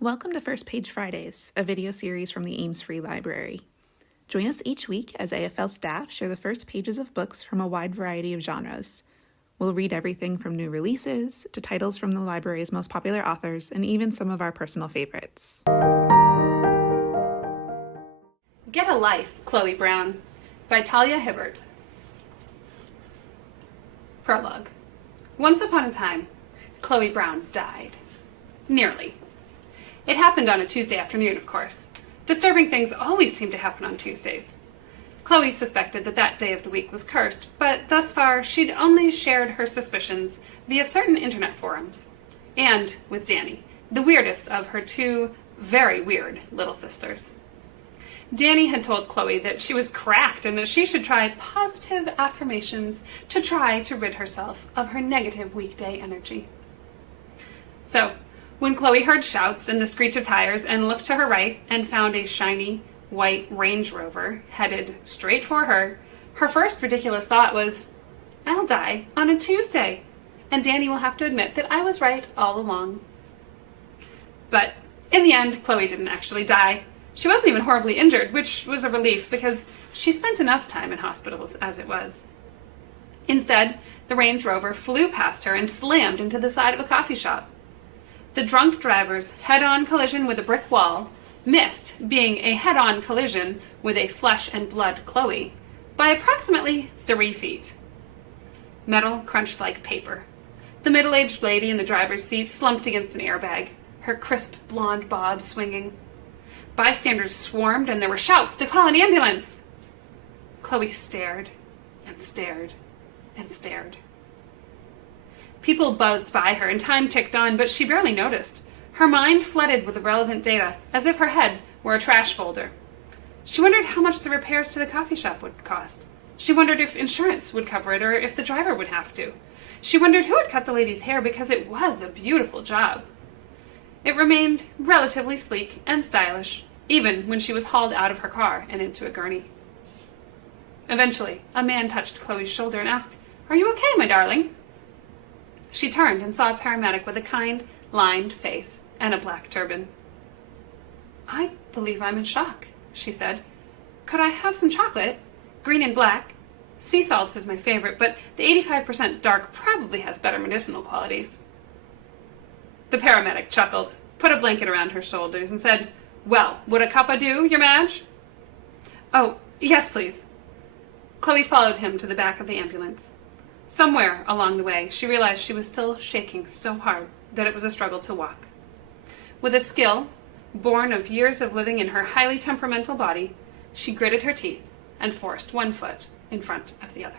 Welcome to First Page Fridays, a video series from the Ames Free Library. Join us each week as AFL staff share the first pages of books from a wide variety of genres. We'll read everything from new releases to titles from the library's most popular authors and even some of our personal favorites. Get a Life, Chloe Brown, by Talia Hibbert. Prologue. Once upon a time, Chloe Brown died. Nearly. It happened on a Tuesday afternoon, of course. Disturbing things always seem to happen on Tuesdays. Chloe suspected that day of the week was cursed, but thus far she'd only shared her suspicions via certain internet forums. And with Danny, the weirdest of her two very weird little sisters. Danny had told Chloe that she was cracked and that she should try positive affirmations to try to rid herself of her negative weekday energy. So, when Chloe heard shouts and the screech of tires and looked to her right and found a shiny, white Range Rover headed straight for her, her first ridiculous thought was, I'll die on a Tuesday, and Danny will have to admit that I was right all along. But in the end, Chloe didn't actually die. She wasn't even horribly injured, which was a relief because she spent enough time in hospitals as it was. Instead, the Range Rover flew past her and slammed into the side of a coffee shop. The drunk driver's head-on collision with a brick wall missed being a head-on collision with a flesh and blood Chloe by approximately 3 feet. Metal crunched like paper. The middle-aged lady in the driver's seat slumped against an airbag, her crisp blonde bob swinging. Bystanders swarmed and there were shouts to call an ambulance. Chloe stared and stared and stared. People buzzed by her and time ticked on, but she barely noticed. Her mind flooded with irrelevant data, as if her head were a trash folder. She wondered how much the repairs to the coffee shop would cost. She wondered if insurance would cover it or if the driver would have to. She wondered who had cut the lady's hair because it was a beautiful job. It remained relatively sleek and stylish, even when she was hauled out of her car and into a gurney. Eventually, a man touched Chloe's shoulder and asked, "Are you okay, my darling?" She turned and saw a paramedic with a kind, lined face and a black turban. "I believe I'm in shock," she said. "Could I have some chocolate? Green and black. Sea salts is my favorite, but the 85% dark probably has better medicinal qualities." The paramedic chuckled, put a blanket around her shoulders, and said, "Well, would a cuppa do, your Madge?" "Oh, yes, please." Chloe followed him to the back of the ambulance. Somewhere along the way, she realized she was still shaking so hard that it was a struggle to walk. With a skill born of years of living in her highly temperamental body, she gritted her teeth and forced one foot in front of the other.